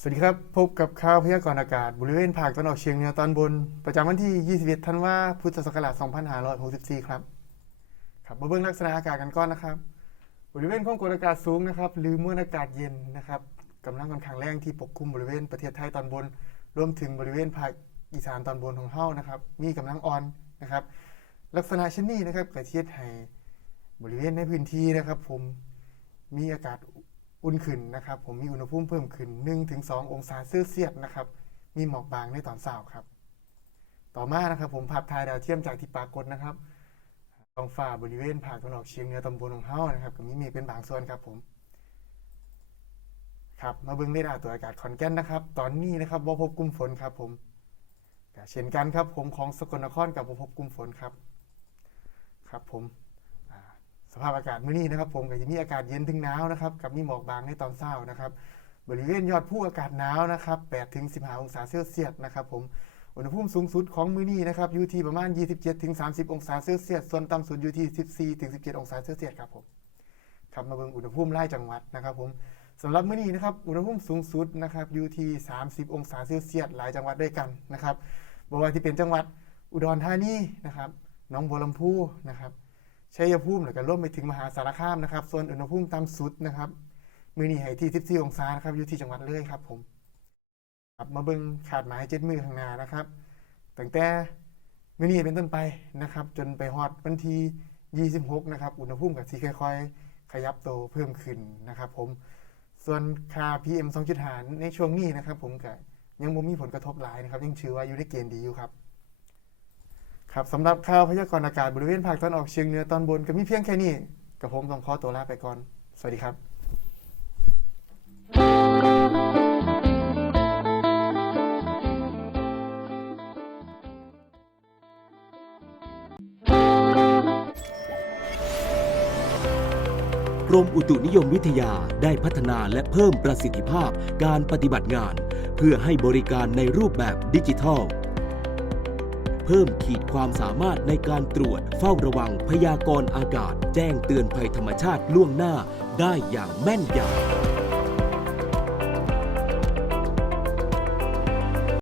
สวัสดีครับ พบกับข่าวพยากรณ์อากาศ บริเวณภาคตะวันออกเฉียงเหนือตอนบน ประจำวันที่ 21 ธันวาคม พุทธศักราช 2564 ครับ ครับมาเบิ่งลักษณะอากาศกันก่อนนะครับ บริเวณความกดอากาศสูงนะครับ หรือมวลอากาศเย็นนะครับกำลังค่อนข้างแรงที่ปกคลุมบริเวณประเทศไทยตอนบน รวมถึงบริเวณภาคอีสานตอนบนของเฮานะครับ มีกำลังอ่อนนะครับ ลักษณะเช่นนี้นะครับกระเทียดให้บริเวณในพื้นที่นะครับ ผมมีอากาศ อุ่นขึ้นนะครับ ผมมีอุณหภูมิเพิ่มขึ้น 1-2 องศาเซลเซียสนะครับ มีหมอกบางในตอนเช้าครับ ต่อมานะครับผมภาพถ่ายดาวเทียมจากที่ปรากฏนะครับท้องฟ้าบริเวณภาคตะวันออกเฉียงเหนือตำบลของเฮานะครับก็มีเมฆเป็นบางส่วนครับผมครับมาเบิ่งเรดาร์ตัวอากาศขอนแก่นนะครับ ตอนนี้นะครับบ่พบกลุ่มฝนครับผมเช่นกันครับผมของสกลนครกับบ่พบกลุ่มฝนครับ ครับผม ภาพอากาศมื้อนี้นะครับผมก็จะมีอากาศเย็นถึงหนาวนะครับกับมีหมอกบางในตอนเช้านะครับบริเวณยอดภูอากาศหนาวนะครับ8ถึง15 องศาเซลเซียสนะครับผมอุณหภูมิสูงสุดของมื้อนี้นะครับอยู่ที่ประมาณ 27ถึง30 องศาเซลเซียสส่วนต่ำสุดอยู่ที่14ถึง17 องศาเซลเซียสครับผมครับมาเบิ่งอุณหภูมิรายจังหวัดนะครับผมสำหรับมื้อนี้นะครับอุณหภูมิสูงสุดนะครับอยู่ที่ 30 องศาเซลเซียสหลายจังหวัดด้วยกันนะครับบ่ว่าที่เป็นจังหวัดอุดรธานีนะครับหนองบัวลำพูนะครับ ชัยภูมิแล้วก็ร่วมไปถึงมหาสารคามนะครับ ส่วนอุณหภูมิต่ำสุดนะครับมือนี้ให้ที่14องศานะครับอยู่ที่จังหวัดเลยครับผมครับมาเบิ่งขาดหมายเจ็ดมือข้างหน้านะครับตั้งแต่มือนี้เป็นต้นไปนะครับ จนไปฮอดวันที่26นะครับอุณหภูมิกับสีค่อยๆ ขยับโตวเพิ่มขึ้นนะครับ ผมส่วนค่า PM 2.5ในช่วงนี้นะครับ ผมก็ยังบ่มีผลกระทบหลายนะครับ ยังถือว่าอยู่ในเกณฑ์ดีอยู่ครับ ครับสำหรับข่าวพยากรณ์อากาศบริเวณภาคตะวันออกเฉียงเหนือตอนบนก็มีเพียงแค่นี้กับผมต้องขอตัวลาไปก่อน สวัสดีครับกรมอุตุนิยมวิทยาได้พัฒนาและเพิ่มประสิทธิภาพการปฏิบัติงาน เพื่อให้บริการในรูปแบบดิจิทัล เพิ่มขีดความสามารถในการตรวจ เฝ้าระวังพยากรณ์อากาศ แจ้งเตือนภัยธรรมชาติล่วงหน้าได้อย่างแม่นยำ